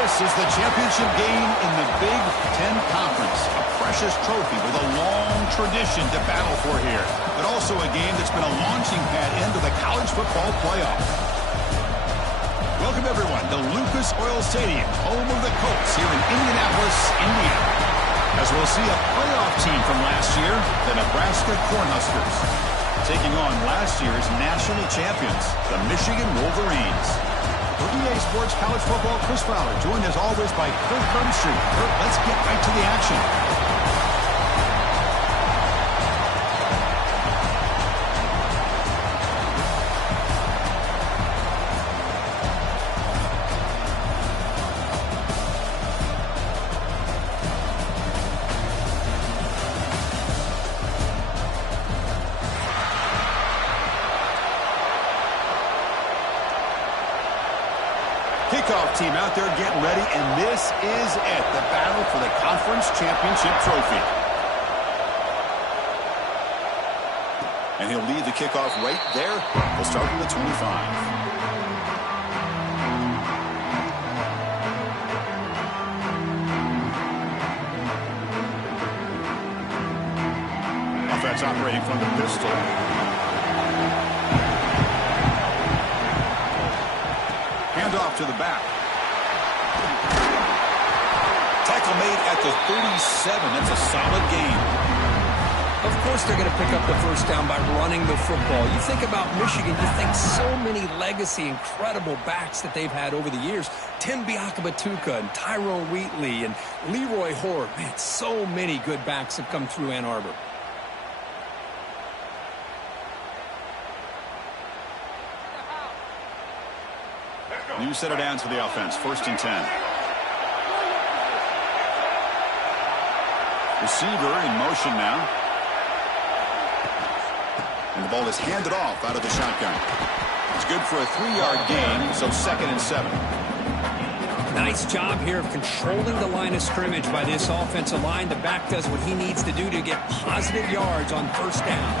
This is the championship game in the Big Ten Conference. A precious trophy with a long tradition to battle for here. But also a game that's been a launching pad into the college football playoff. Welcome, everyone, to Lucas Oil Stadium, home of the Colts here in Indianapolis, Indiana. As we'll see a playoff team from last year, the Nebraska Cornhuskers, taking on last year's national champions, the Michigan Wolverines. For EA Sports College Football, Chris Fowler, joined as always by Kurt Burnstreet. Kurt, let's get right to the action. Kickoff team out there getting ready, and this is it, the battle for the conference championship trophy. And he'll lead the kickoff right there. We'll start from the 25. Offense operating from the pistol. Off to the back. Tackle made at the 37. That's a solid gain. Of course they're going to pick up the first down by running the football. You think about Michigan, you think so many legacy, incredible backs that they've had over the years. Tim Biakabatuka and Tyrone Wheatley and Leroy Horde. Man, so many good backs have come through Ann Arbor. New set of downs for the offense. 1st and 10. Receiver in motion now. And the ball is handed off out of the shotgun. It's good for a 3-yard gain, so 2nd and 7. Nice job here of controlling the line of scrimmage by this offensive line. The back does what he needs to do to get positive yards on 1st down.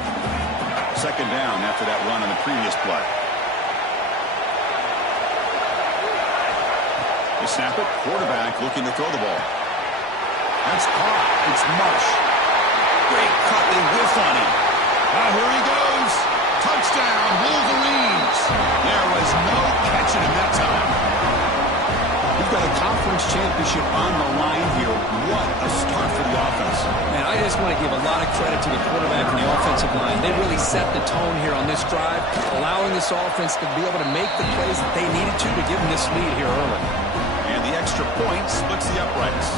2nd down after that run on the previous play. They snap it. Quarterback looking to throw the ball. That's caught. It's Marsh. Great cut. They whiff on him. Here he goes. Touchdown, Wolverines. There was no catching him that time. We've got a conference championship on the line here. What a start for the offense. Man, I just want to give a lot of credit to the quarterback and the offensive line. They really set the tone here on this drive, allowing this offense to be able to make the plays that they needed to give them this lead here early. And the extra point splits the uprights.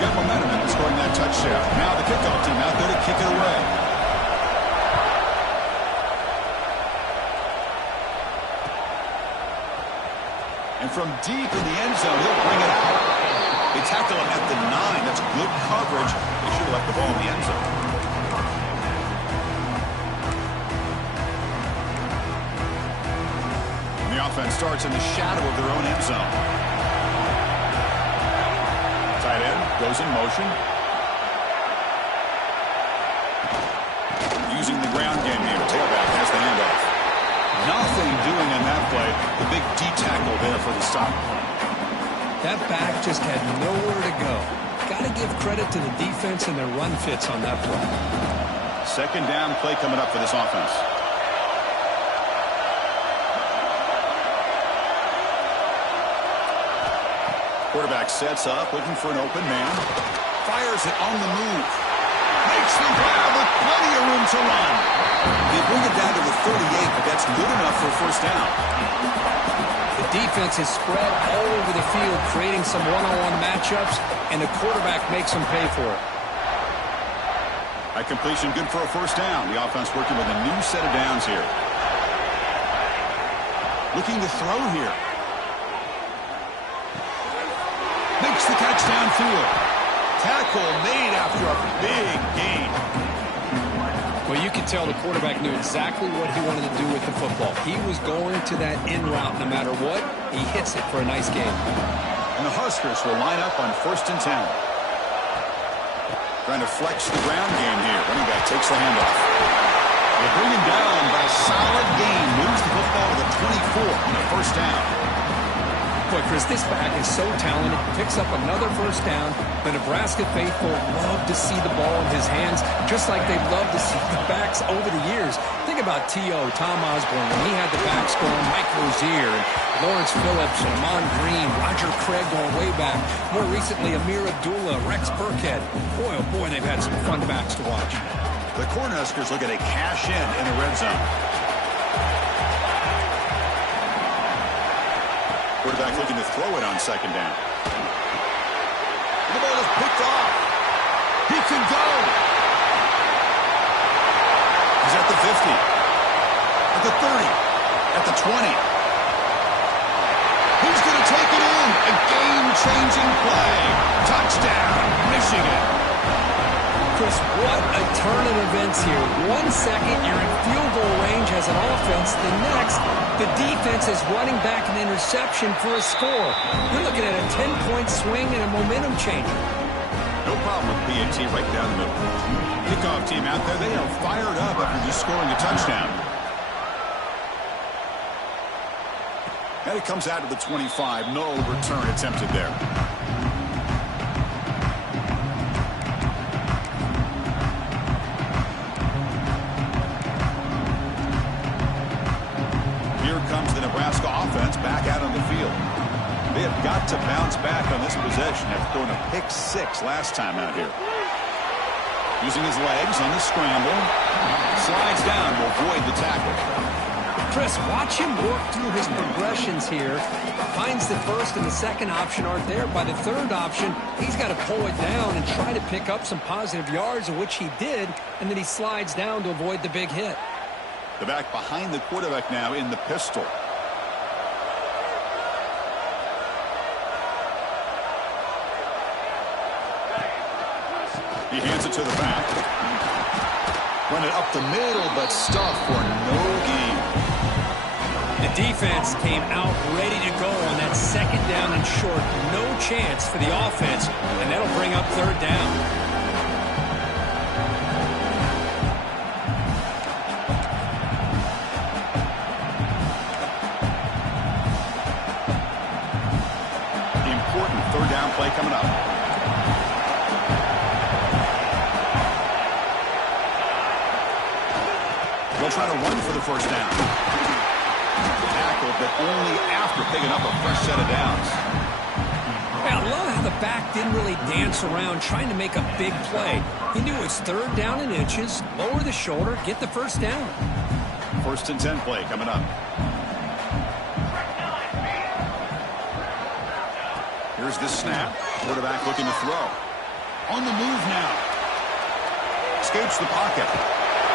Got momentum in scoring that touchdown. Now the kickoff team out there to kick it away. And from deep in the end zone, he'll bring it out. They tackle him at the 9. That's good coverage. They should have left the ball in the end zone. And the offense starts in the shadow of their own end zone. Tight end goes in motion. Using the ground game here. Tailback has the handoff. Nothing doing on that play. The big D tackle there for the stop. That back just had nowhere to go. Got to give credit to the defense and their run fits on that play. 2nd down play coming up for this offense. Quarterback sets up, looking for an open man. Fires it on the move. Makes the grab with plenty of room to run. They bring it down to the 38, but that's good enough for a 1st down. The defense is spread all over the field, creating some one-on-one matchups, and the quarterback makes them pay for it. That completion good for a 1st down. The offense working with a new set of downs here. Looking to throw here. Makes the catch downfield. Tackle made after a big gain. Well, you could tell the quarterback knew exactly what he wanted to do with the football. He was going to that in route no matter what. He hits it for a nice gain. And the Huskers will line up on 1st and 10. Trying to flex the ground game here. Running back takes the handoff. They bring him down, but a solid gain moves the football to the 24 on the 1st down. Well, what, Chris, this back is so talented. Picks up another first down. The Nebraska faithful love to see the ball in his hands, just like they love to see the backs over the years. Think about T.O., Tom Osborne, when he had the backs going, Mike Rozier, and Lawrence Phillips, and Amon Green, Roger Craig going way back. More recently, Amir Abdullah, Rex Burkhead. Boy, oh boy, they've had some fun backs to watch. The Cornhuskers looking to cash in the red zone. Quarterback looking to throw it on second down. The ball is picked off. He can go. He's at the 50. At the 30. At the 20. He's going to take it in. A game-changing play. Touchdown, Michigan. Chris, what a turn of events here. 1 second, you're in field goal range as an offense. The next, the defense is running back an interception for a score. You're looking at a 10-point swing and a momentum changer. No problem with PAT right down the middle. Kickoff team out there, they are fired up after just scoring a touchdown. And it comes out to the 25. No return attempted there. Here comes the Nebraska offense back out on the field. They have got to bounce back on this possession after throwing a pick 6 last time out here. Using his legs on the scramble. Slides down to avoid the tackle. Chris, watch him work through his progressions here. Finds the first and the second option aren't there. By the third option, he's got to pull it down and try to pick up some positive yards, of which he did, and then he slides down to avoid the big hit. The back behind the quarterback now in the pistol. He hands it to the back. Run it up the middle, but stuffed for no gain. The defense came out ready to go on that second down and short. No chance for the offense, and that'll bring up third down. Important third down play coming up. They'll try to run for the first down. Tackle, but only after picking up a fresh set of downs. I love how the back didn't really dance around trying to make a big play. He knew it's third down and inches, lower the shoulder, get the first down. First and 10 play coming up. Here's the snap. Quarterback looking to throw. On the move now. Escapes the pocket.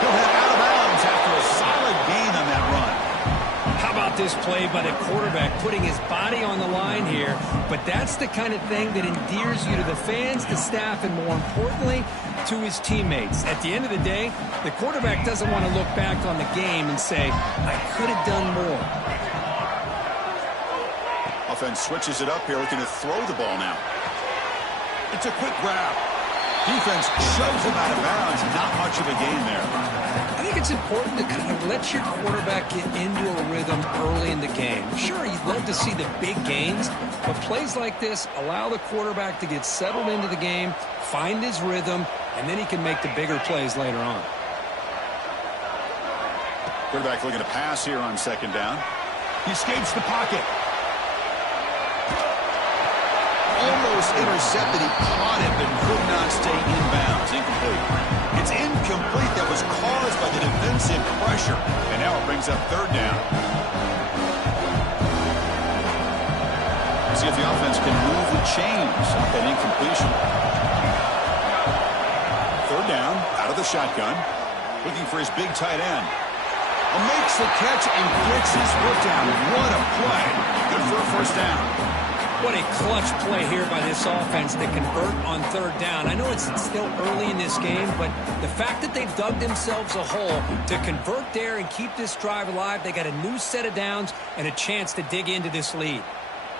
He'll head out of bounds after a solid gain on that run. How about this play by the quarterback, putting his body on the line here? But that's the kind of thing that endears you to the fans, the staff, and more importantly, to his teammates. At the end of the day, the quarterback doesn't want to look back on the game and say, I could have done more. Offense switches it up here, looking to throw the ball now. It's a quick grab. Defense shoves him out of bounds. Not much of a gain there. I think it's important to kind of let your quarterback get into a rhythm early in the game. Sure, you'd love to see the big gains, but plays like this allow the quarterback to get settled into the game, find his rhythm, and then he can make the bigger plays later on. Quarterback looking to pass here on second down. He escapes the pocket. Almost intercepted. He caught it, but could not stay inbounds. Incomplete. It's incomplete. That was caused by the defensive pressure. And now it brings up third down. See if the offense can move the chains off that incompletion. Third down, out of the shotgun. Looking for his big tight end. Makes the catch and gets his foot down. What a play. Good for a first down. What a clutch play here by this offense to convert on third down. I know it's still early in this game, but the fact that they've dug themselves a hole to convert there and keep this drive alive, they got a new set of downs and a chance to dig into this lead.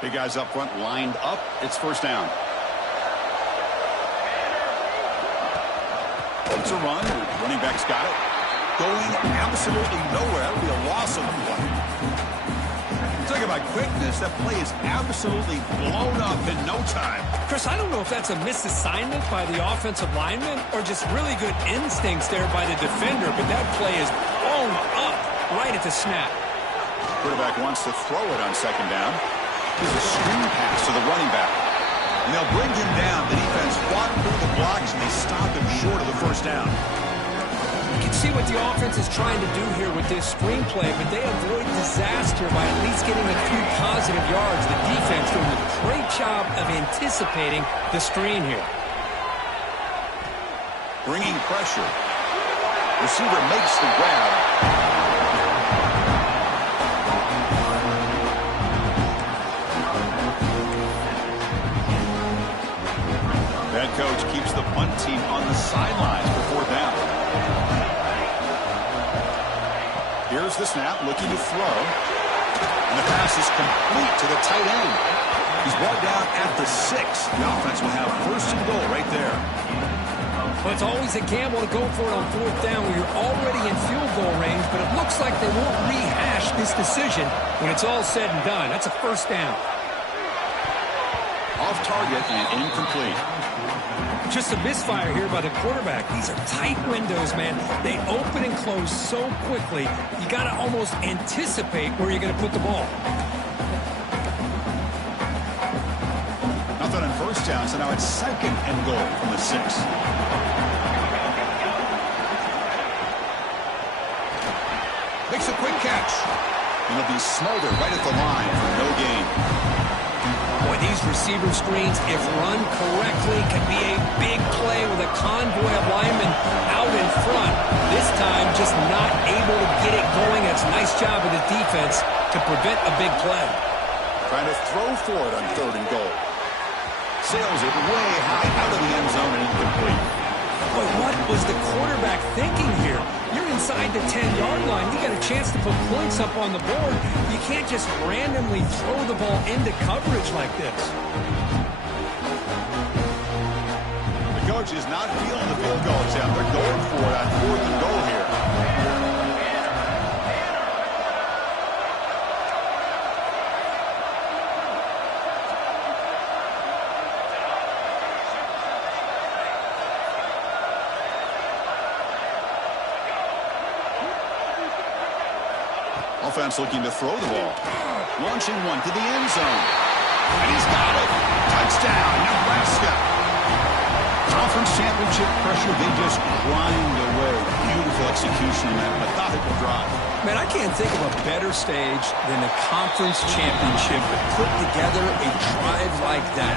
Big guys up front lined up. It's first down. It's a run. Running back's got it. Going absolutely nowhere. It'll be a loss of the play. Take a about quickness, that play is absolutely blown up in no time. Chris, I don't know if that's a misassignment by the offensive lineman or just really good instincts there by the defender, but that play is blown up right at the snap. Quarterback wants to throw it on second down. Here's a screen pass to the running back. And they'll bring him down. The defense fought through the blocks, and they stop him short of the first down. You can see what the offense is trying to do here with this screenplay, but they avoid disaster by at least getting a few positive yards. The defense doing a great job of anticipating the screen here. Bringing pressure. Receiver makes the grab. Head coach keeps the punt team on the sidelines for fourth down. Here's the snap, looking to throw. And the pass is complete to the tight end. He's brought down at the 6. The offense will have first and goal right there. Well, it's always a gamble to go for it on fourth down when you're already in field goal range, but it looks like they won't rehash this decision when it's all said and done. That's a first down. Off target and incomplete. Just a misfire here by the quarterback. These are tight windows, man. They open and close so quickly, you got to almost anticipate where you're going to put the ball. Nothing on first down, so now it's second and goal from the 6. Makes a quick catch. And he'll be smothered right at the line for no gain. Boy, these receiver screens, if run correctly, can be a big play with a convoy of linemen out in front. This time, just not able to get it going. It's a nice job of the defense to prevent a big play. Trying to throw for it on third and goal. Sails it way high out of the end zone and incomplete. Boy, what was the quarterback thinking here? You're inside the 10-yard line. You got a chance to put points up on the board. You can't just randomly throw the ball into coverage like this. The coach is not feeling the field goal attempt. They're going for it on fourth and goal here. Offense looking to throw the ball. Launching one to the end zone. And he's got it. Touchdown, Nebraska. Conference championship pressure, they just grind away. Beautiful execution on that methodical drive. Man, I can't think of a better stage than the conference championship to put together a drive like that.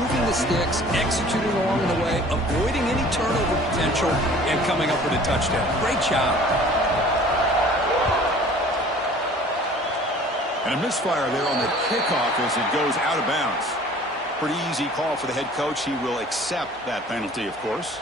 Moving the sticks, executing along the way, avoiding any turnover potential, and coming up with a touchdown. Great job. And a misfire there on the kickoff as it goes out of bounds. Pretty easy call for the head coach. He will accept that penalty, of course.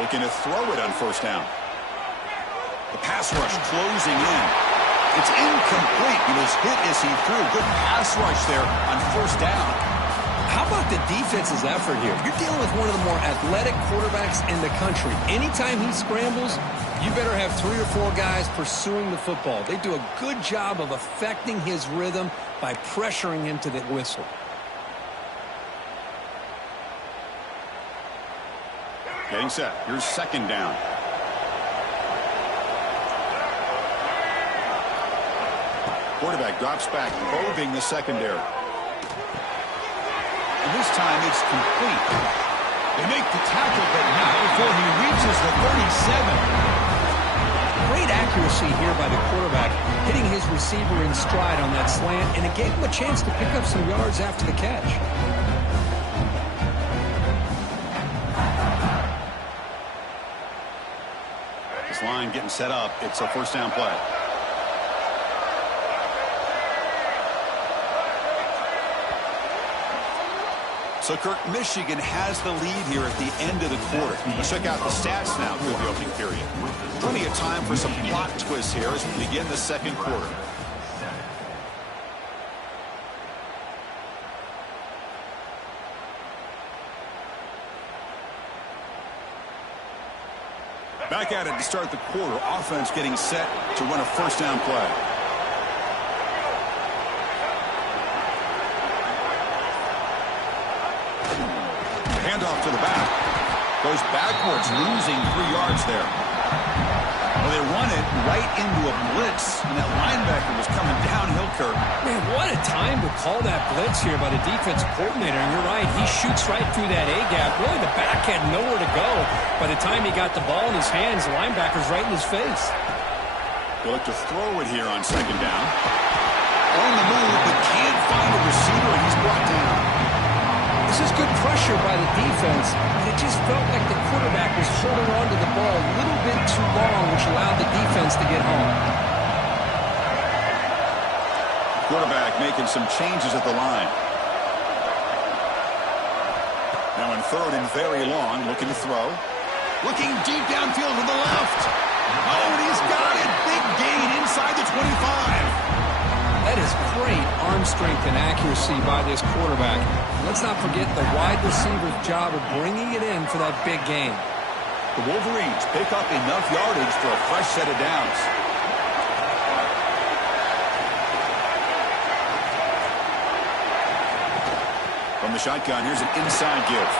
Looking to throw it on first down. The pass rush closing in. It's incomplete. He was hit as he threw. Good pass rush there on first down. How about the defense's effort here? You're dealing with one of the more athletic quarterbacks in the country. Anytime he scrambles, you better have 3 or 4 guys pursuing the football. They do a good job of affecting his rhythm by pressuring him to the whistle. Getting set. Here's second down. Quarterback drops back, probing the secondary. And this time it's complete. They make the tackle, but not before he reaches the 37. Great accuracy here by the quarterback, hitting his receiver in stride on that slant, and it gave him a chance to pick up some yards after the catch. Line getting set up. It's a first down play. So, Kirk, Michigan has the lead here at the end of the quarter. Let's check out the stats now through the opening period. Plenty of time for some plot twists here as we begin the second quarter. Back at it to start the quarter. Offense getting set to run a first down play. Handoff to the back. Goes backwards, losing 3 yards there. Well, they run it right into a blitz, and that linebacker was coming downhill, Kirk. Man, what a time to call that blitz here by the defensive coordinator. And you're right, he shoots right through that A-gap. Really, the back had nowhere to go. By the time he got the ball in his hands, the linebacker's right in his face. They'll look to throw it here on second down. On the move, but can't find a receiver, and he's brought down. This is good pressure by the defense, and it just felt like the quarterback was holding on to the ball a little bit too long, which allowed the defense to get home. Quarterback making some changes at the line. Now in third and very long, looking to throw. Looking deep downfield to the left. Oh, and he's got it. Big gain inside the 25. That is great arm strength and accuracy by this quarterback. Let's not forget the wide receiver's job of bringing it in for that big gain. The Wolverines pick up enough yardage for a fresh set of downs. From the shotgun, here's an inside give.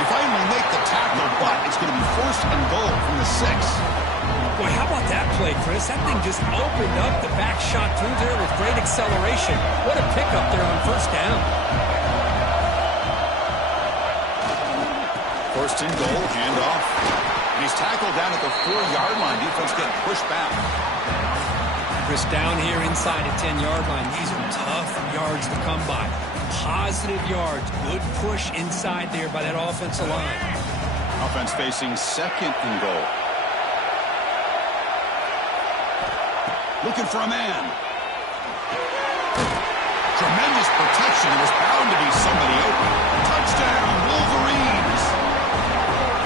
They finally make the tackle, but it's going to be first and goal from the 6. Boy, how about that play, Chris? That thing just opened up. The back shot through there with great acceleration. What a pickup there on first down. First and goal, handoff. And he's tackled down at the 4-yard line. Defense getting pushed back. Chris, down here inside the 10-yard line. These are tough yards to come by. Positive yards. Good push inside there by that offensive line. Offense facing second and goal. Looking for a man. Tremendous protection. There was bound to be somebody open. Touchdown, Wolverines.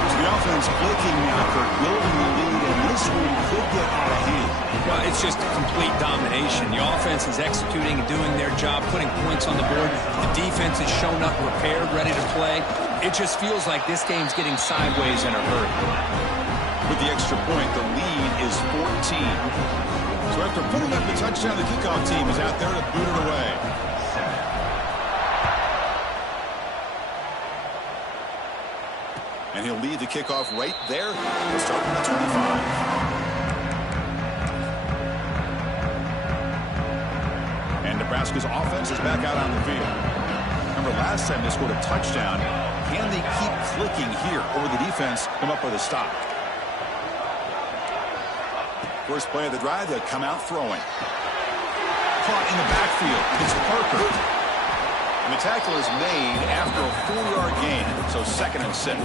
So the offense flicking now, Kirk, building the lead, and this one could get out of hand. Well, it's just a complete domination. The offense is executing and doing their job, putting points on the board. The defense has shown up prepared, ready to play. It just feels like this game's getting sideways in a hurry. With the extra point, the lead is 14. So after putting up the touchdown, the kickoff team is out there to boot it away. And he'll lead the kickoff right there. We'll start from the 25. And Nebraska's offense is back out on the field. Remember, last time they scored a touchdown. Can they keep clicking here, or will the defense come up with a stop? First play of the drive, they'll come out throwing. Caught in the backfield. It's Parker. And the tackle is made after a 4-yard gain, so second and 6.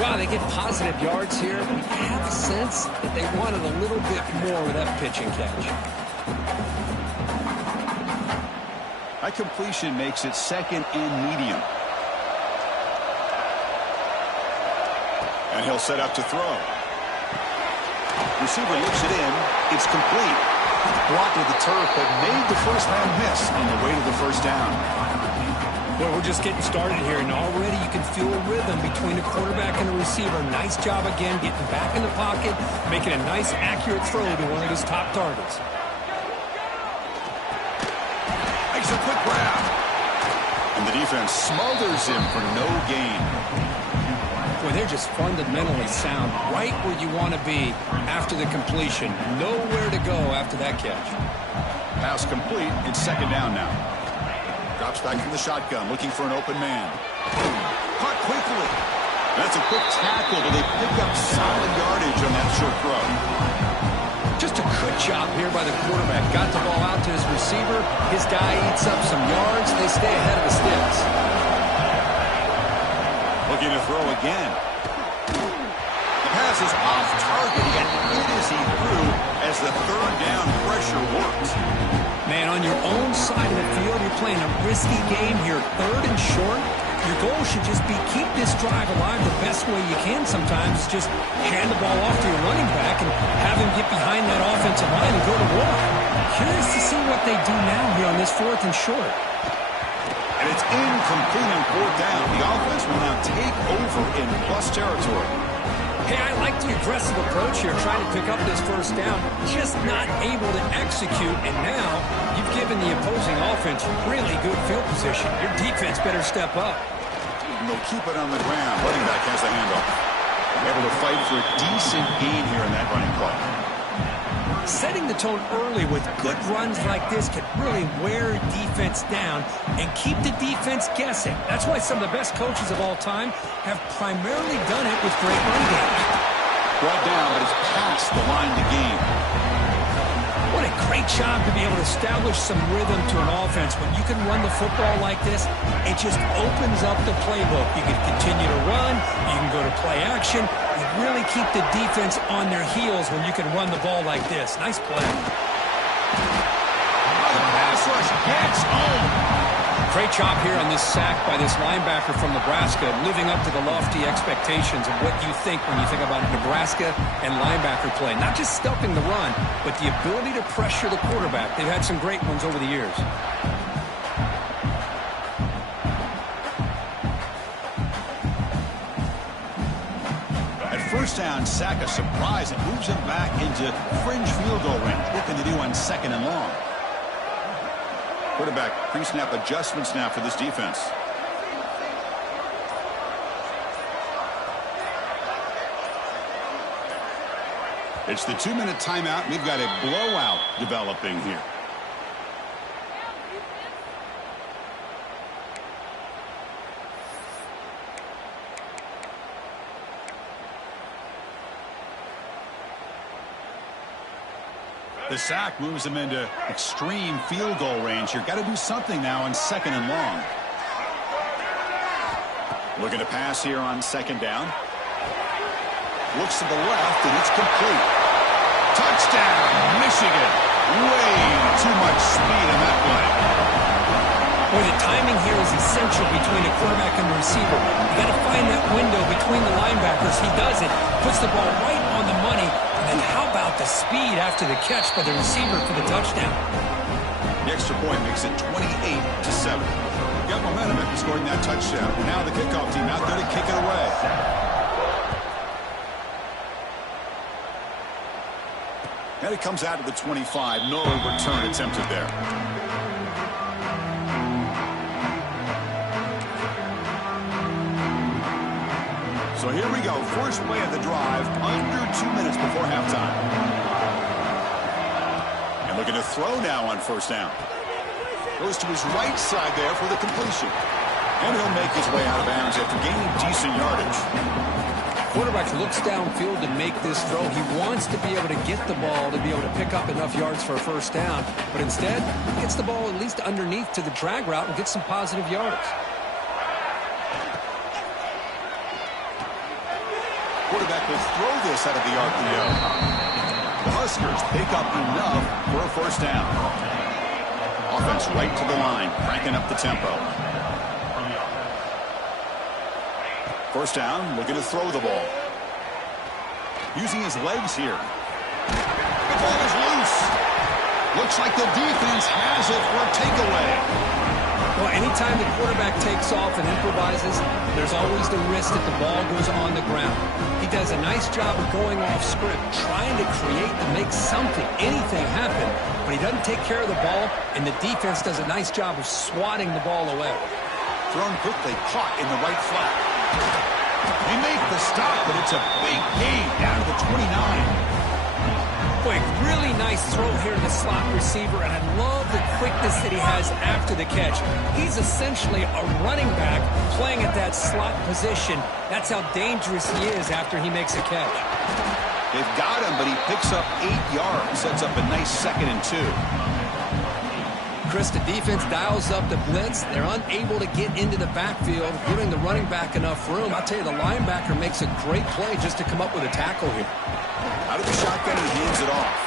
Wow, they get positive yards here, but you have a sense that they wanted a little bit more with that pitch and catch. That completion makes it second and medium. And he'll set up to throw. Receiver looks it in. It's complete. Brought to the turf, but made the first man miss on the way to the first down. Well, we're just getting started here, and already you can feel a rhythm between the quarterback and the receiver. Nice job again, getting back in the pocket, making a nice, accurate throw to one of his top targets. Makes a quick grab. And the defense smothers him for no gain. Boy, they're just fundamentally sound, right where you want to be after the completion. Nowhere to go after that catch. Pass complete. It's second down now. Drops back from the shotgun, looking for an open man. Caught quickly. That's a quick tackle, but they pick up solid yardage on that short throw. Just a good job here by the quarterback. Got the ball out to his receiver. His guy eats up some yards. They stay ahead of the sticks. Looking to throw again. The pass is off target, yet hit as he threw as the third down pressure works. Man, on your own side of the field, you're playing a risky game here. 3rd and short. Your goal should just be keep this drive alive the best way you can sometimes. Just hand the ball off to your running back and have him get behind that offensive line and go to work. Curious to see what they do now here on this 4th and short. And it's incomplete on 4th down. The offense will now take over in plus territory. Hey, I like the aggressive approach here, trying to pick up this 1st down, just not able to execute, and now you've given the opposing offense really good field position. Your defense better step up. And they'll keep it on the ground. Running back has the handoff. Able to fight for a decent gain here in that running play. Setting the tone early with good runs like this can really wear defense down and keep the defense guessing. That's why some of the best coaches of all time have primarily done it with great run games. Brought down, but it's past the line to gain. What a great job to be able to establish some rhythm to an offense. When you can run the football like this, it just opens up the playbook. You can continue to run. You can go to play action. You really keep the defense on their heels when you can run the ball like this. Nice play. The pass rush gets home. Great job here on this sack by this linebacker from Nebraska, living up to the lofty expectations of what you think when you think about Nebraska and linebacker play. Not just stuffing the run, but the ability to pressure the quarterback. They've had some great ones over the years. At 1st down, Ncaa a surprise and moves him back into fringe field goal range. Looking to do on 2nd and long. Quarterback pre-snap adjustments now for this defense. It's the 2-minute timeout. We've got a blowout developing here. The sack moves him into extreme field goal range here. Got to do something now on 2nd and long. Looking to pass here on 2nd down. Looks to the left, and it's complete. Touchdown, Michigan. Way too much speed in that play. Boy, the timing here is essential between a quarterback and the receiver. You got to find that window between the linebackers. He does it. Puts the ball right on the money. And how about the speed after the catch by the receiver for the touchdown? The extra point makes it 28-7. Got momentum after scoring that touchdown. Now the kickoff team out there to kick it away. And it comes out of the 25. No return attempted there. So here we go. First play of the drive, under 2 minutes before halftime. And looking to throw now on 1st down. Goes to his right side there for the completion. And he'll make his way out of bounds after gaining decent yardage. Quarterback looks downfield to make this throw. He wants to be able to get the ball to be able to pick up enough yards for a 1st down. But instead, he gets the ball at least underneath to the drag route and gets some positive yards. Quarterback will throw this out of the RPO. The Huskers pick up enough for a 1st down. Offense right to the line, cranking up the tempo. 1st down, looking to throw the ball. Using his legs here. The ball is loose. Looks like the defense has it for a takeaway. Well, anytime the quarterback takes off and improvises, there's always the risk that the ball goes on the ground. He does a nice job of going off script, trying to create to make something, anything happen, but he doesn't take care of the ball, and the defense does a nice job of swatting the ball away. Thrown quickly, caught in the right flat. They make the stop, but it's a big gain down to the 29. Boy, really nice throw here to the slot receiver, and I love the quickness that he has after the catch. He's essentially a running back playing at that slot position. That's how dangerous he is after he makes a catch. They've got him, but he picks up 8 yards. Sets up a nice 2nd and 2. Chris, the defense dials up the blitz. They're unable to get into the backfield, giving the running back enough room. I'll tell you, the linebacker makes a great play just to come up with a tackle here. Out of the shotgun, he hands it off.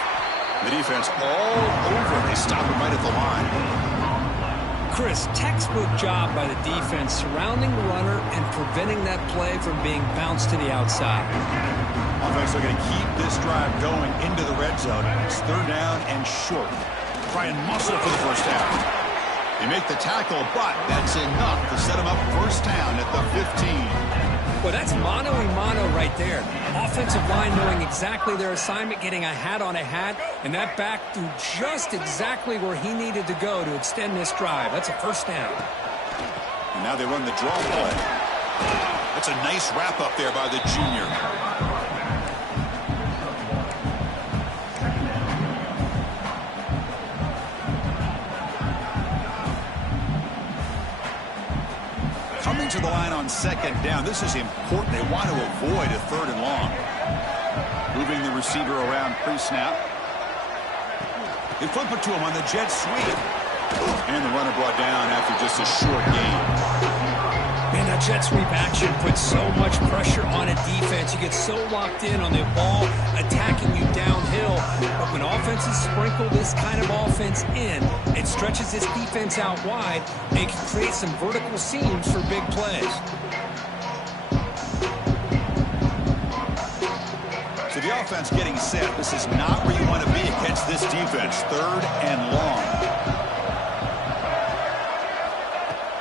The defense all over. They stop him right at the line. Chris, textbook job by the defense surrounding the runner and preventing that play from being bounced to the outside. Offense looking to keep this drive going into the red zone. It's third down and short. Try and muscle for the first down. They make the tackle, but that's enough to set them up first down at the 15. Well, that's mano-a-mano right there. Offensive line knowing exactly their assignment, getting a hat on a hat, and that back threw just exactly where he needed to go to extend this drive. That's a first down. And now they run the draw play. That's a nice wrap-up there by the junior. Coming to the line on second down. This is important. They want to avoid a third and long. Moving the receiver around pre-snap. They flip it to him on the jet sweep. And the runner brought down after just a short gain. Man, that jet sweep action puts so much pressure on a defense. You get so locked in on the ball attacking you downhill. But when offenses sprinkle this kind of offense in, it stretches this defense out wide and can create some vertical seams for big plays. So the offense getting set. This is not where you want to be against this defense. Third and long.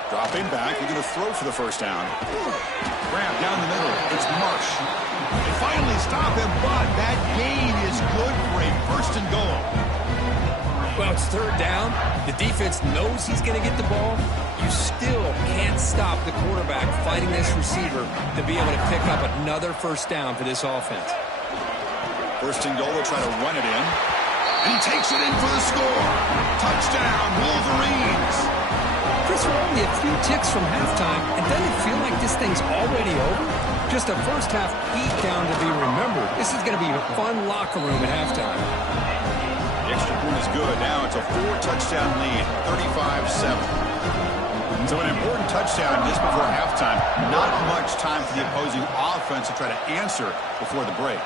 Dropping back, you're going to throw for the first down. Grab down the middle. It's Marsh. They finally stop him, but that gain is good for a first and goal. Well, it's third down. The defense knows he's going to get the ball. You still can't stop the quarterback fighting this receiver to be able to pick up another first down for this offense. First and goal, they'll try to run it in. And he takes it in for the score. Touchdown, Wolverines. Chris, we're only a few ticks from halftime, and doesn't it feel like this thing's already over? Just a first half beatdown to be remembered. This is going to be a fun locker room at halftime. The extra point is good. Now it's a 4-touchdown lead, 35-7. So an important touchdown just before halftime. Not much time for the opposing offense to try to answer before the break.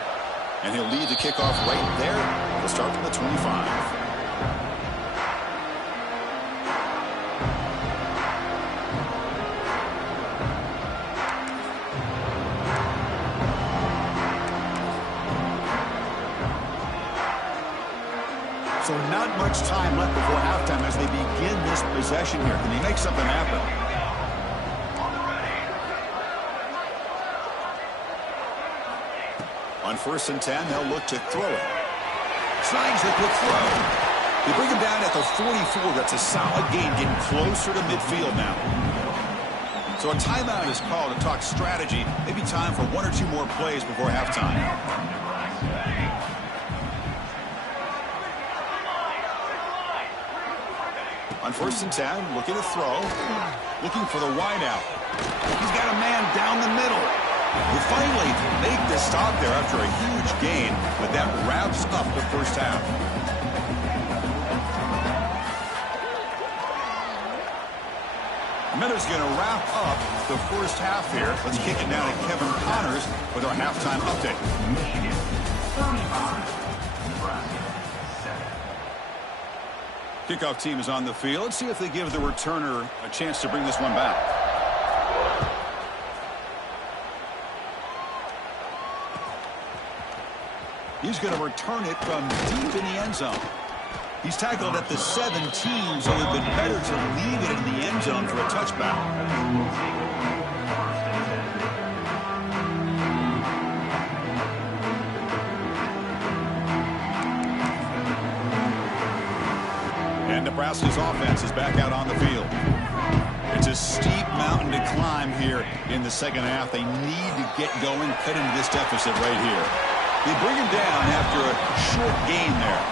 And he'll lead the kickoff right there. He'll start from the 25. So not much time left before halftime as they begin this possession here. Can he make something happen? On 1st and 10, they'll look to throw it. Snags the quick throw. They bring him down at the 44. That's a solid gain, getting closer to midfield now. So a timeout is called to talk strategy. Maybe time for one or two more plays before halftime. On 1st and 10, looking to throw. Looking for the wideout. He's got a man down the middle. They finally make the stop there after a huge gain, but that wraps up the first half. Miller's going to wrap up the first half here. Let's kick it down to Kevin Connors with our halftime update. Michigan 35. Kickoff team is on the field. Let's see if they give the returner a chance to bring this one back. He's going to return it from deep in the end zone. He's tackled at the 17, so it would have been better to leave it in the end zone for a touchback. And Nebraska's offense is back out on the field. It's a steep mountain to climb here in the second half. They need to get going, cut into this deficit right here. They bring him down after a short gain there.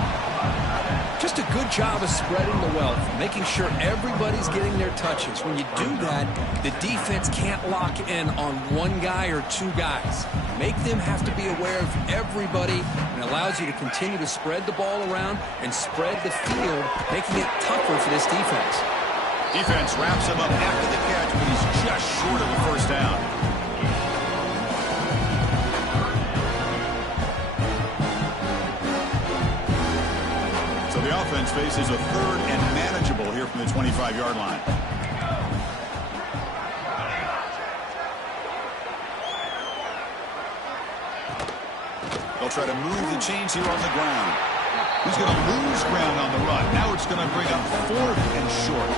Just a good job of spreading the wealth, making sure everybody's getting their touches. When you do that, the defense can't lock in on one guy or two guys. Make them have to be aware of everybody, and allows you to continue to spread the ball around and spread the field, making it tougher for this defense. Defense wraps him up after the catch, but he's just short of the first down. from the 25-yard line. They'll try to move the chains here on the ground. He's going to lose ground on the run. Now it's going to bring up 4th and short.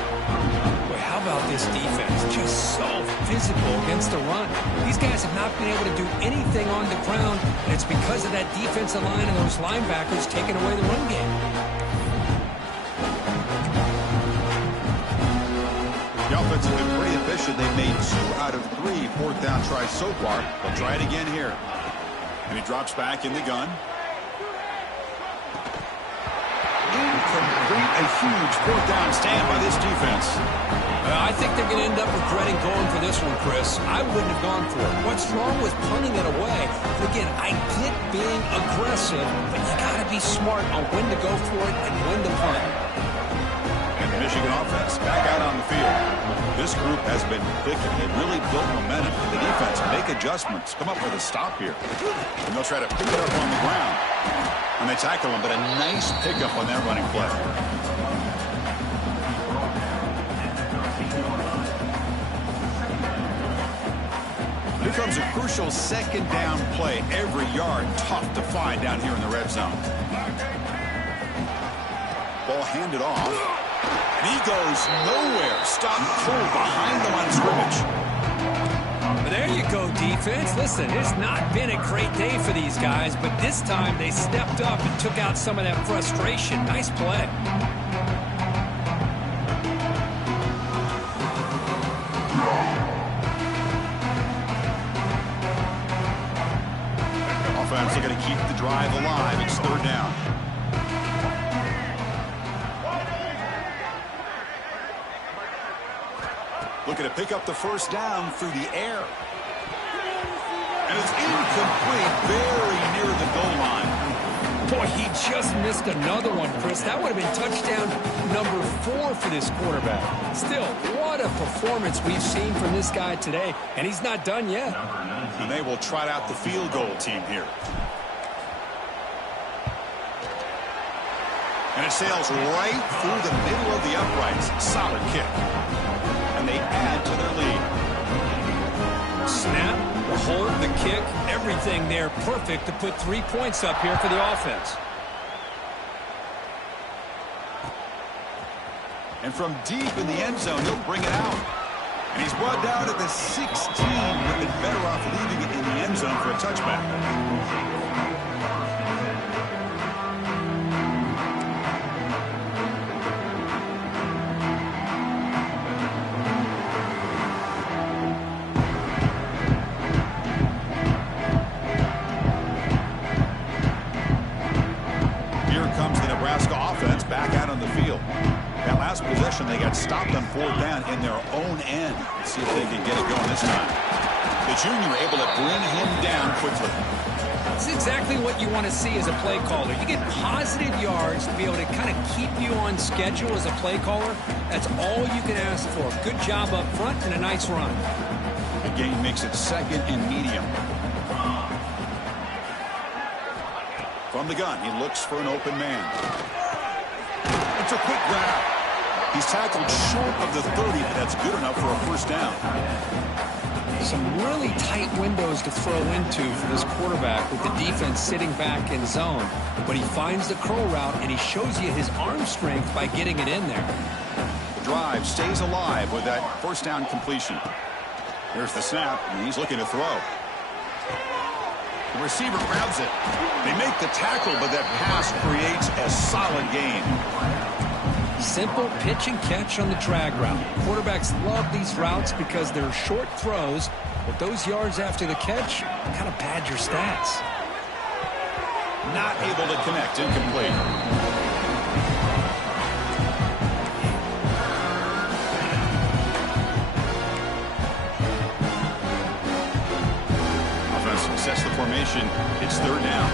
Boy, how about this defense? Just so physical against the run. These guys have not been able to do anything on the ground, and it's because of that defensive line and those linebackers taking away the run game. The offense has been pretty efficient. They've made 2 out of 3 4th down tries so far. They'll try it again here. And he drops back in the gun. Incomplete, a huge 4th down stand by this defense. I think they're going to end up regretting going for this one, Chris. I wouldn't have gone for it. What's wrong with punting it away? Again, I get being aggressive, but you got to be smart on when to go for it and when to punt. And the Michigan offense back out on the field. This group has been clicking. They really built momentum. The defense make adjustments. Come up with a stop here. And they'll try to pick it up on the ground. And they tackle him, but a nice pickup on that running play. Here comes a crucial 2nd down play. Every yard tough to find down here in the red zone. Ball handed off. And he goes nowhere. Stop pulled behind the line of scrimmage. There you go, defense. Listen, it's not been a great day for these guys, but this time they stepped up and took out some of that frustration. Nice play. Offense are going to keep the drive alive. It's 3rd down. Looking to pick up the 1st down through the air. And it's incomplete, very near the goal line. Boy, he just missed another one, Chris. That would have been touchdown number 4 for this quarterback. Still, what a performance we've seen from this guy today, and he's not done yet. And they will trot out the field goal team here. And it sails right through the middle of the uprights. Solid kick. And they add to their lead. Snap, the hold, the kick, everything there perfect to put 3 points up here for the offense. And from deep in the end zone, he'll bring it out. And he's brought down at the 16. Would have been better off leaving it in the end zone for a touchback. Possession, they got stopped on 4th down in their own end. Let's see if they can get it going this time. The junior able to bring him down quickly. That's exactly what you want to see as a play caller. You get positive yards to be able to kind of keep you on schedule as a play caller. That's all you can ask for. Good job up front and a nice run. The gain makes it 2nd and medium. From the gun, he looks for an open man. It's a quick grab. He's tackled short of the 30, but that's good enough for a 1st down. Some really tight windows to throw into for this quarterback with the defense sitting back in zone. But he finds the curl route, and he shows you his arm strength by getting it in there. The drive stays alive with that 1st down completion. Here's the snap, and he's looking to throw. The receiver grabs it. They make the tackle, but that pass creates a solid gain. Simple pitch and catch on the drag route. Quarterbacks love these routes because they're short throws, but those yards after the catch kind of pad your stats. Not able to connect, incomplete. Offense sets the formation. It's 3rd down.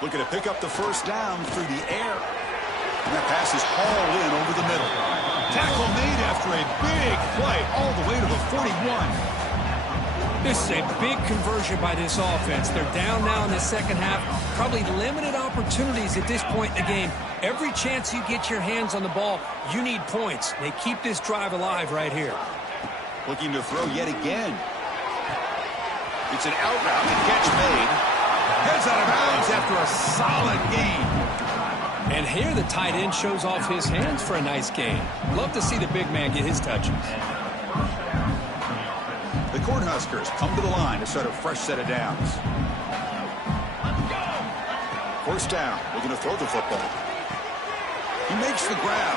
Looking to pick up the 1st down through the air. And that pass is hauled in over the middle. Tackle made after a big play all the way to the 41. This is a big conversion by this offense. They're down now in the second half. Probably limited opportunities at this point in the game. Every chance you get your hands on the ball, you need points. They keep this drive alive right here. Looking to throw yet again. It's an out route and catch made. Heads out of bounds after a solid gain. And here the tight end shows off his hands for a nice gain. Love to see the big man get his touches. The Cornhuskers come to the line to start a fresh set of downs. First down, looking to throw the football. He makes the grab.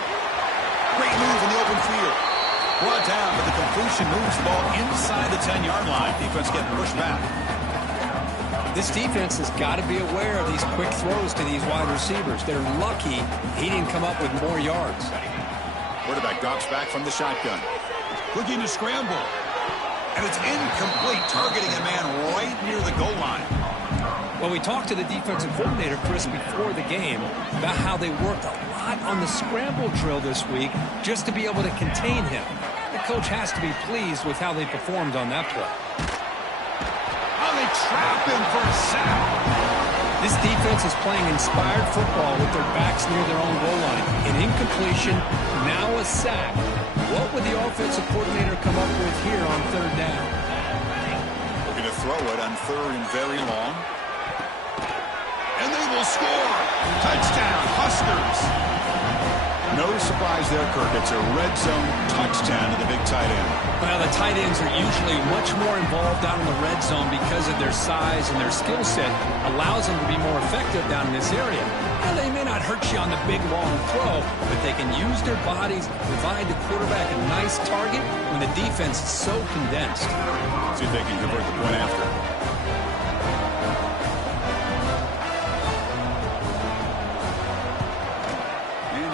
Great move in the open field. Brought down, but the completion moves the ball inside the 10-yard line. Defense getting pushed back. This defense has got to be aware of these quick throws to these wide receivers. They're lucky he didn't come up with more yards. Quarterback drops back from the shotgun. Looking to scramble. And it's incomplete, targeting a man right near the goal line. Well, we talked to the defensive coordinator, Chris, before the game about how they worked a lot on the scramble drill this week just to be able to contain him. The coach has to be pleased with how they performed on that play. Oh, they trap him for a sack. This defense is playing inspired football with their backs near their own goal line. An incompletion, now a sack. What would the offensive coordinator come up with here on third down? Looking to throw it on third and very long. And they will score. Touchdown, Huskers. No surprise there, Kirk. It's a red zone touchdown to the big tight end. Well, the tight ends are usually much more involved down in the red zone because of their size and their skill set allows them to be more effective down in this area. Now, they may not hurt you on the big, long throw, but they can use their bodies to provide the quarterback a nice target when the defense is so condensed. See if they can convert the point after.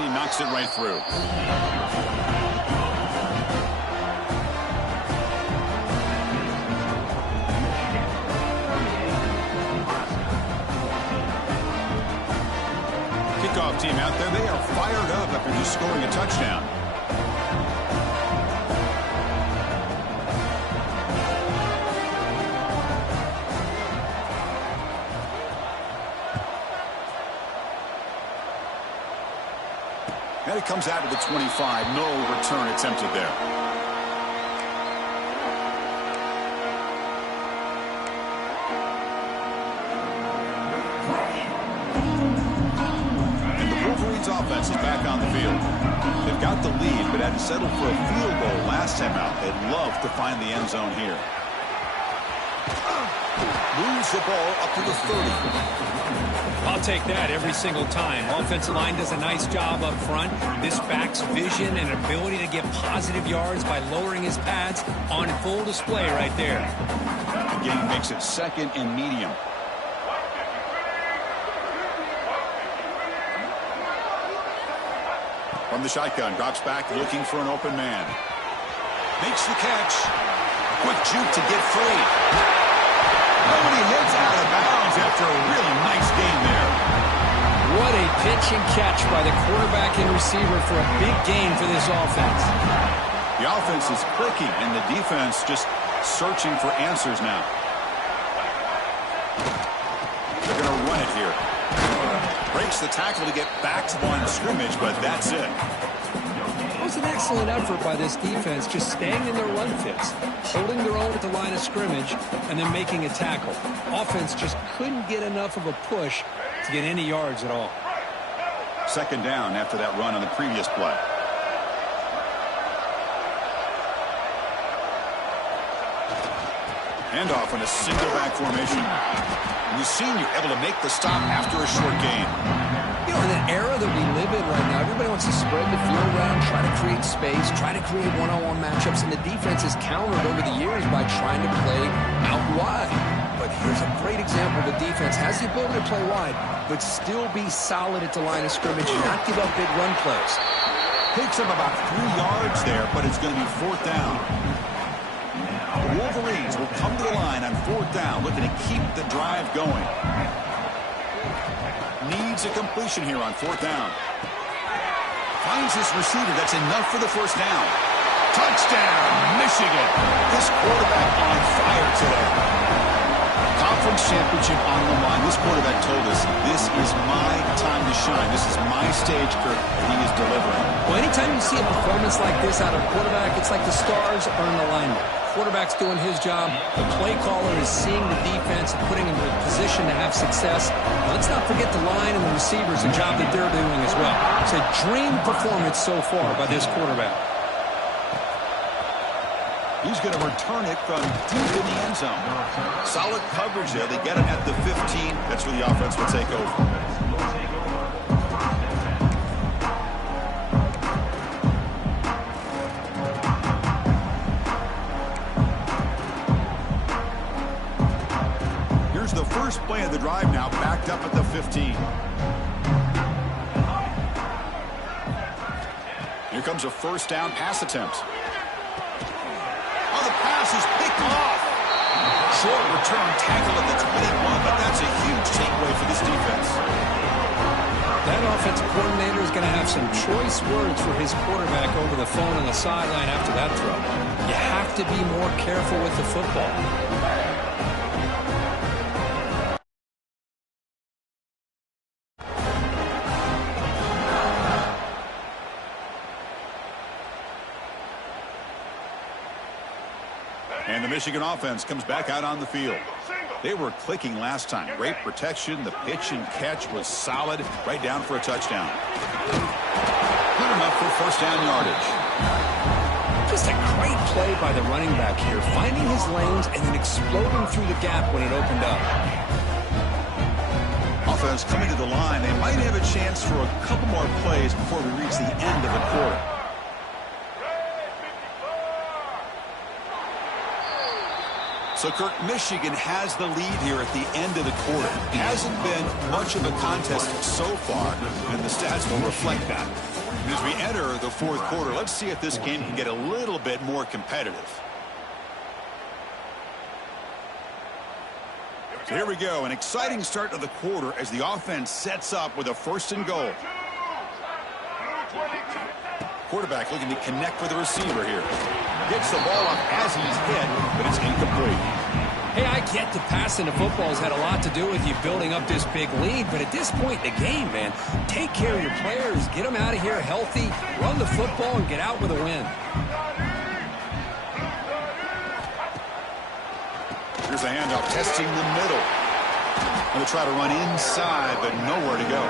Knocks it right through. Kickoff team out there, they are fired up after just scoring a touchdown. And it comes out to the 25. No return attempted there. And the Wolverines offense is back on the field. They've got the lead, but had to settle for a field goal last time out. They'd love to find the end zone here. Moves the ball up to the 30. I'll take that every single time. Offensive line does a nice job up front. This back's vision and ability to get positive yards by lowering his pads on full display right there. The game makes it second and medium. From the shotgun, drops back looking for an open man. Makes the catch. Quick juke to get free. Nobody heads out of bounds after a really nice game there. What a pitch and catch by the quarterback and receiver for a big gain for this offense. The offense is clicking, and the defense just searching for answers now. They're going to run it here. Breaks the tackle to get back to the line of scrimmage, but that's it. It was an excellent effort by this defense, just staying in their run fits, holding their own at the line of scrimmage, and then making a tackle. Offense just couldn't get enough of a push to get any yards at all. Second down after that run on the previous play. Handoff in a single back formation. We've seen you able to make the stop after a short gain. You know, in an era that we live in right now, everybody wants to spread the field around, try to create space, try to create one-on-one matchups, and the defense has countered over the years by trying to play out wide. But here's a great example. The defense has the ability to play wide, but still be solid at the line of scrimmage and not give up big run plays. Picks up about 3 yards there, but it's going to be fourth down. The Wolverines will come to the line on fourth down, looking to keep the drive going. Needs a completion here on fourth down. Finds his receiver. That's enough for the first down. Touchdown, Michigan. This quarterback on fire today. Conference championship on the line. This quarterback told us, this is my time to shine. This is my stage, Kirk, and he is delivering. Well, anytime you see a performance like this out of a quarterback, it's like the stars are in alignment. Quarterback's doing his job. The play caller is seeing the defense and putting him in a position to have success. Now, let's not forget the line and the receivers, the job that they're doing as well. It's a dream performance so far by this quarterback. He's going to return it from deep in the end zone. Solid coverage there. They get it at the 15. That's where the offense will take over. Here's the first play of the drive now, backed up at the 15. Here comes a first down pass attempt. Oh, the pass is picked off. Short return tackle at the 21, but that's a huge takeaway for this defense. That offensive coordinator is going to have some choice words for his quarterback over the phone on the sideline after that throw. You have to be more careful with the football. And the Michigan offense comes back out on the field. They were clicking last time. Great protection. The pitch and catch was solid. Right down for a touchdown. Good enough for first down yardage. Just a great play by the running back here, finding his lanes and then exploding through the gap when it opened up. Offense coming to the line. They might have a chance for a couple more plays before we reach the end of the quarter. So, Kirk, Michigan has the lead here at the end of the quarter. It hasn't been much of a contest so far, and the stats will reflect that. And as we enter the fourth quarter, let's see if this game can get a little bit more competitive. So here we go, an exciting start to the quarter as the offense sets up with a first and goal. Quarterback looking to connect with the receiver here. Gets the ball up as he's hit, but it's incomplete. Hey, I get the passing the football has had a lot to do with you building up this big lead, but at this point in the game, man, take care of your players, get them out of here healthy, run the football, and get out with a win. Here's a handoff, testing the middle. Going to try to run inside, but nowhere to go.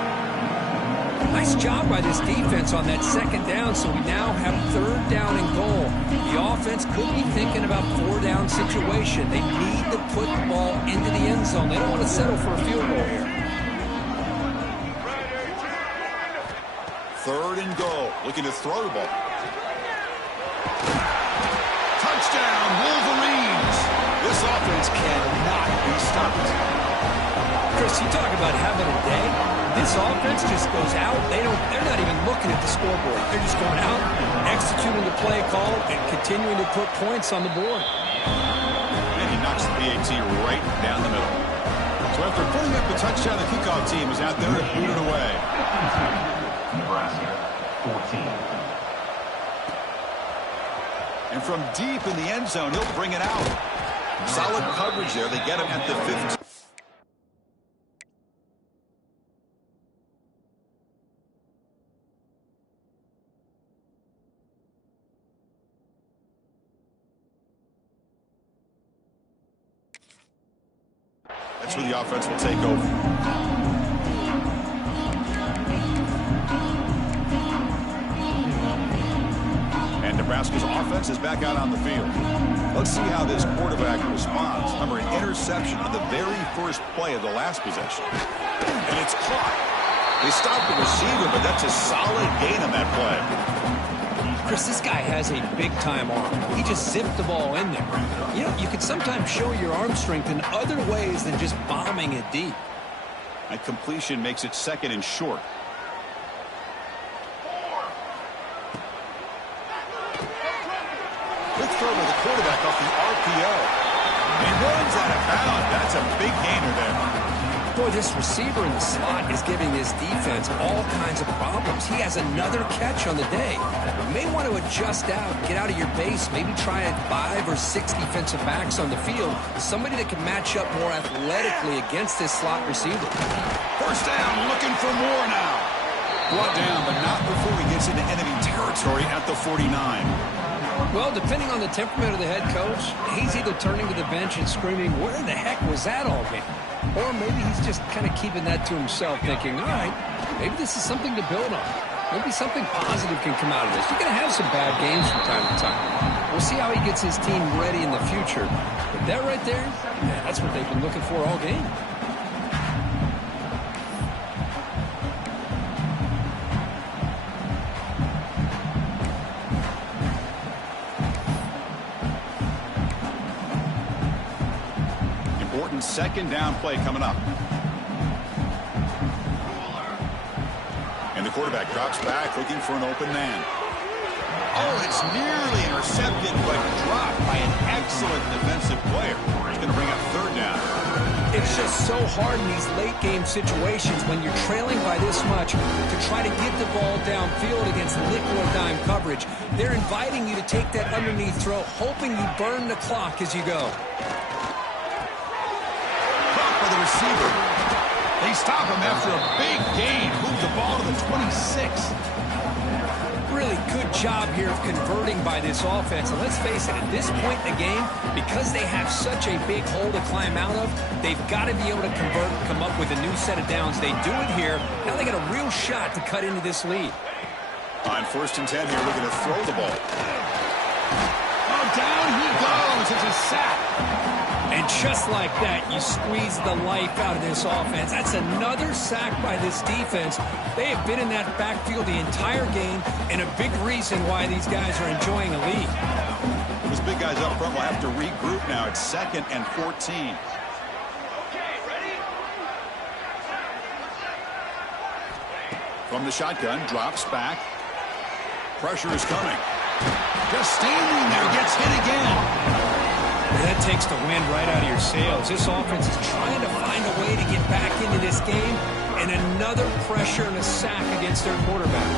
Nice job by this defense on that second down, so we now have third down and goal. The offense could be thinking about four-down situation. They need to put the ball into the end zone. They don't want to settle for a field goal here. Third and goal, looking to throw the ball. Touchdown, Wolverines! This offense cannot be stopped. Chris, you talk about having a day. This offense just goes out. They're not even looking at the scoreboard. They're just going out, executing the play call, and continuing to put points on the board. And he knocks the PAT right down the middle. So after putting up the touchdown, the kickoff team is out there to boot it away. Nebraska, 14. And from deep in the end zone, he'll bring it out. Solid coverage there. They get him at the 15. That's where the offense will take over. And Nebraska's offense is back out on the field. Let's see how this quarterback responds. Remember, an interception on the very first play of the last possession. And it's caught. They stopped the receiver, but that's a solid gain on that play. Chris, this guy has a big-time arm. He just zipped the ball in there. You know, you can sometimes show your arm strength in other ways than just bombing it deep. That completion makes it second and short. Quick throw to the quarterback off the RPO. And runs out of bounds. That's a big gainer there. Boy, this receiver in the slot is giving this defense all kinds of problems. He has another catch on the day. You may want to adjust out, get out of your base, maybe try at 5 or 6 defensive backs on the field. Somebody that can match up more athletically against this slot receiver. First down, looking for more now. Brought down, but not before he gets into enemy territory at the 49. Well, depending on the temperament of the head coach, he's either turning to the bench and screaming, where the heck was that all game? Or maybe he's just kind of keeping that to himself, thinking, all right, maybe this is something to build on. Maybe something positive can come out of this. You're going to have some bad games from time to time. We'll see how he gets his team ready in the future. But that right there, man, that's what they've been looking for all game. Second down play coming up. And the quarterback drops back looking for an open man. Oh, it's nearly intercepted, but dropped by an excellent defensive player. He's going to bring up third down. It's just so hard in these late game situations when you're trailing by this much to try to get the ball downfield against nickel or dime coverage. They're inviting you to take that underneath throw, hoping you burn the clock as you go. The receiver. They stop him after a big gain. Move the ball to the 26. Really good job here of converting by this offense. And let's face it, at this point in the game, because they have such a big hole to climb out of, they've got to be able to convert and come up with a new set of downs. They do it here. Now they got a real shot to cut into this lead. On 1st and 10 here, looking to throw the ball. Oh, down he goes. It's a sack. And just like that, you squeeze the life out of this offense. That's another sack by this defense. They have been in that backfield the entire game, and a big reason why these guys are enjoying a lead. Those big guys up front will have to regroup now. It's 2nd and 14. From the shotgun, drops back. Pressure is coming. Just standing there, gets hit again. That takes the wind right out of your sails. This offense is trying to find a way to get back into this game, and another pressure and a sack against their quarterback.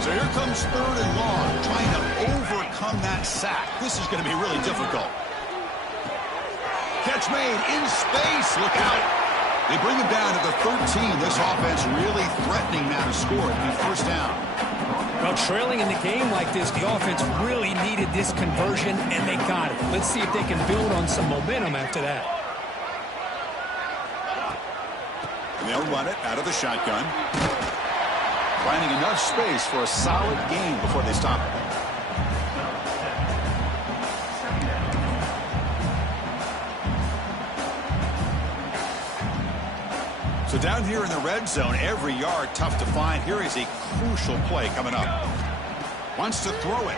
So here comes 3rd and long, trying to overcome that sack. This is going to be really difficult. Catch made in space. Look out. They bring him down to the 13. This offense really threatening now to score. It'll be 1st down. Well, trailing in the game like this, the offense really needed this conversion, and they got it. Let's see if they can build on some momentum after that. And they'll run it out of the shotgun. Finding enough space for a solid gain before they stop it. So down here in the red zone, every yard tough to find. Here is a crucial play coming up. Wants to throw it.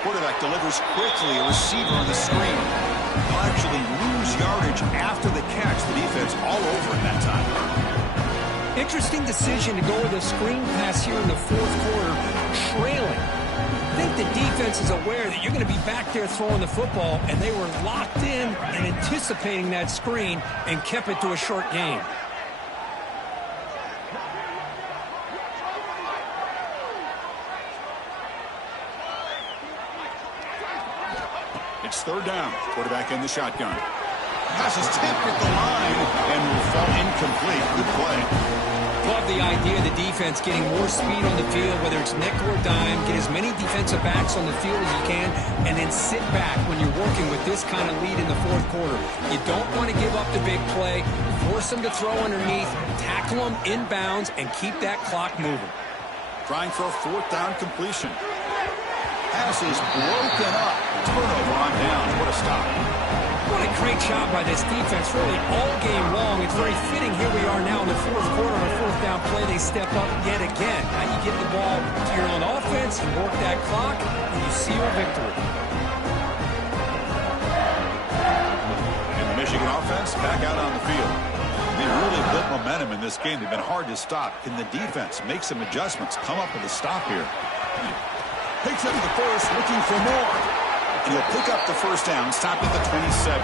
Quarterback delivers quickly. A receiver on the screen. They'll actually lose yardage after the catch. The defense all over it that time. Interesting decision to go with a screen pass here in the 4th quarter, trailing. I think the defense is aware that you're going to be back there throwing the football, and they were locked in and anticipating that screen and kept it to a short gain. It's 3rd down. Quarterback in the shotgun. Pass is tipped at the line and will fall incomplete. Good play. Love the idea of the defense getting more speed on the field, whether it's nickel or dime, get as many defensive backs on the field as you can, and then sit back when you're working with this kind of lead in the 4th quarter. You don't want to give up the big play, force them to throw underneath, tackle them inbounds, and keep that clock moving. Trying for a 4th down completion. Pass is broken up. Turnover on downs. What a stop. What a great job by this defense, really all game long. It's very fitting. Here we are now in the 4th quarter on a 4th down play. They step up yet again. Now you get the ball to your own offense, you work that clock, and you seal a victory. And the Michigan offense back out on the field. They really built momentum in this game. They've been hard to stop. Can the defense make some adjustments, come up with a stop here? Picks up the first, looking for more. And he'll pick up the 1st down, stop at the 27.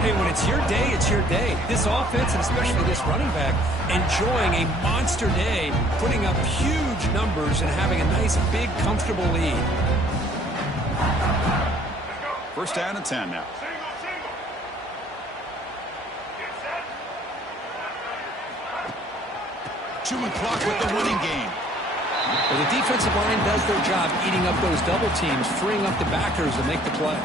Hey, when it's your day, it's your day. This offense, and especially this running back, enjoying a monster day, putting up huge numbers and having a nice, big, comfortable lead. First down and 10 now. Chewing clock with the running game. Well, the defensive line does their job eating up those double teams, freeing up the backers to make the play.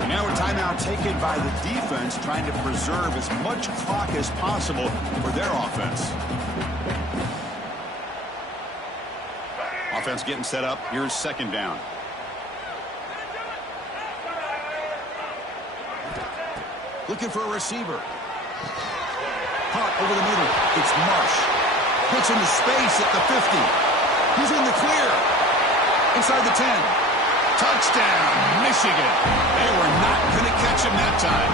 And now a timeout taken by the defense, trying to preserve as much clock as possible for their offense. Offense getting set up. Here's second down. Looking for a receiver. Hot over the middle. It's Marsh. Puts into space at the 50. He's in the clear. Inside the 10. Touchdown, Michigan. They were not going to catch him that time.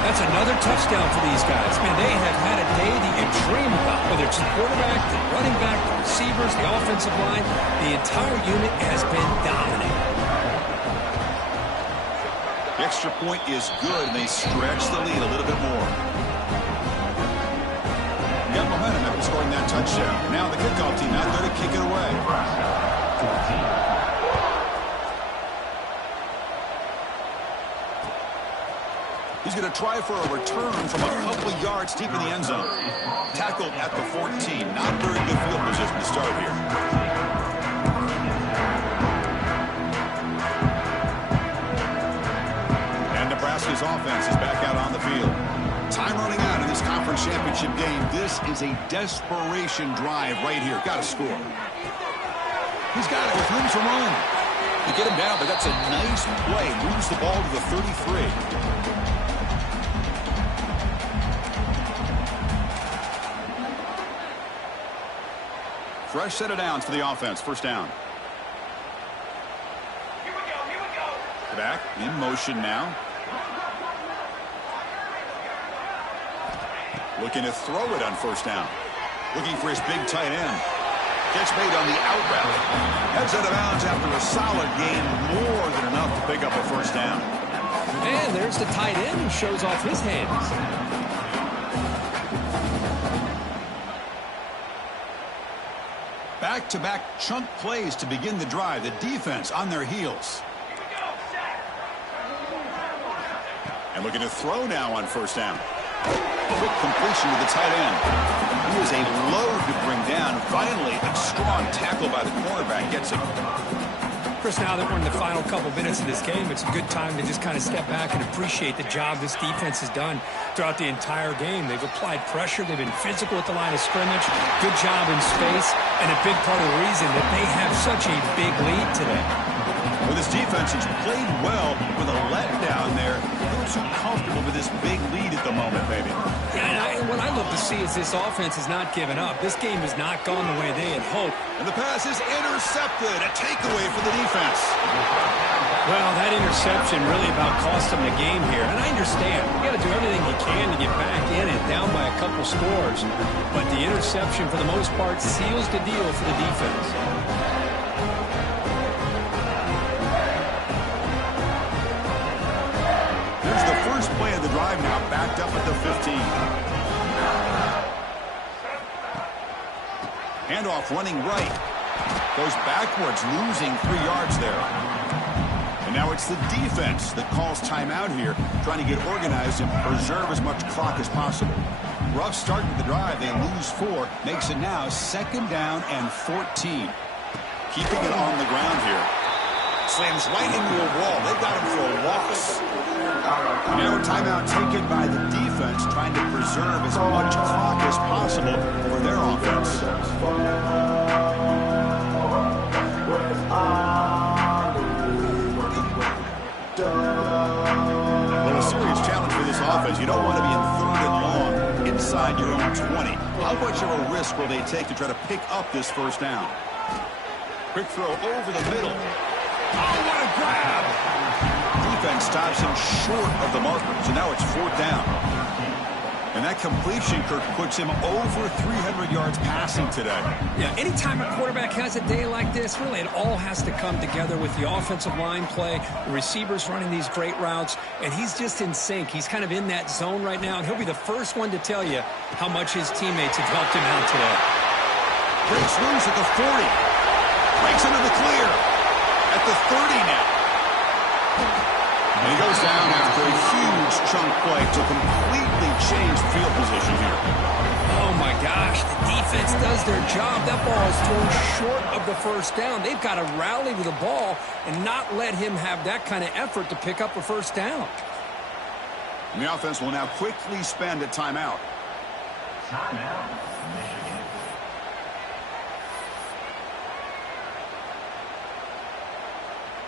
That's another touchdown for these guys. Man, they have had a day that you dream about. Whether it's the quarterback, the running back, the receivers, the offensive line, the entire unit has been dominant. The extra point is good, and they stretch the lead a little bit more. Got momentum after scoring that touchdown. Now the kickoff team out there to kick it away. He's going to try for a return from a couple yards deep in the end zone. Tackled at the 14. Not very good field position to start here. And Nebraska's offense is back out on the field. Time running out in this conference championship game. This is a desperation drive right here. Got to score. He's got it with room to run. They get him down, but that's a nice play. Moves the ball to the 33. Fresh set of downs for the offense. First down. Here we go. Back in motion now. Looking to throw it on first down. Looking for his big tight end. Catch made on the out route. Heads out of bounds after a solid gain. More than enough to pick up a first down. And there's the tight end who shows off his hands. Back-to-back chunk plays to begin the drive. The defense on their heels. And looking to throw now on first down. Quick completion to the tight end. He was a load to bring down. Finally, a strong tackle by the cornerback gets him. Chris, now that we're in the final couple minutes of this game, it's a good time to just kind of step back and appreciate the job this defense has done throughout the entire game. They've applied pressure. They've been physical at the line of scrimmage. Good job in space. And a big part of the reason that they have such a big lead today. Well, this defense has played well with a letdown there. A little too comfortable with this big lead at the moment, maybe. Yeah, and what I love to see is this offense has not given up. This game has not gone the way they had hoped. And the pass is intercepted. A takeaway for the defense. Well, that interception really about cost them the game here. And I understand. You got to do everything you can to get back in and down by a couple scores. But the interception, for the most part, seals the deal for the defense. There's the first play of the drive now, backed up at the 15. Handoff running right. Goes backwards, losing 3 yards there. And now it's the defense that calls timeout here, trying to get organized and preserve as much clock as possible. Rough start to the drive. They lose 4. Makes it now second down and 14. Keeping it on the ground here. Slams right into a wall. They've got him for a loss. Now a timeout taken by the defense, trying to preserve as much clock as possible for their offense. Well, a serious challenge for this offense. You don't want to be in third and long inside your own 20. How much of a risk will they take to try to pick up this first down? Quick throw over the middle. Oh, what a grab! Defense stops him short of the marker, so now it's fourth down. And that completion, Kirk, puts him over 300 yards passing today. Yeah, anytime a quarterback has a day like this, really it all has to come together with the offensive line play, the receivers running these great routes, and he's just in sync. He's kind of in that zone right now, and he'll be the first one to tell you how much his teammates have helped him out today. Breaks loose at the 40. Breaks into the clear. At the 30 now. And he goes down after a huge chunk play to completely change field position here. Oh, my gosh. The defense does their job. That ball is thrown short of the first down. They've got to rally to the ball and not let him have that kind of effort to pick up a first down. And the offense will now quickly spend a timeout. Timeout, Michigan.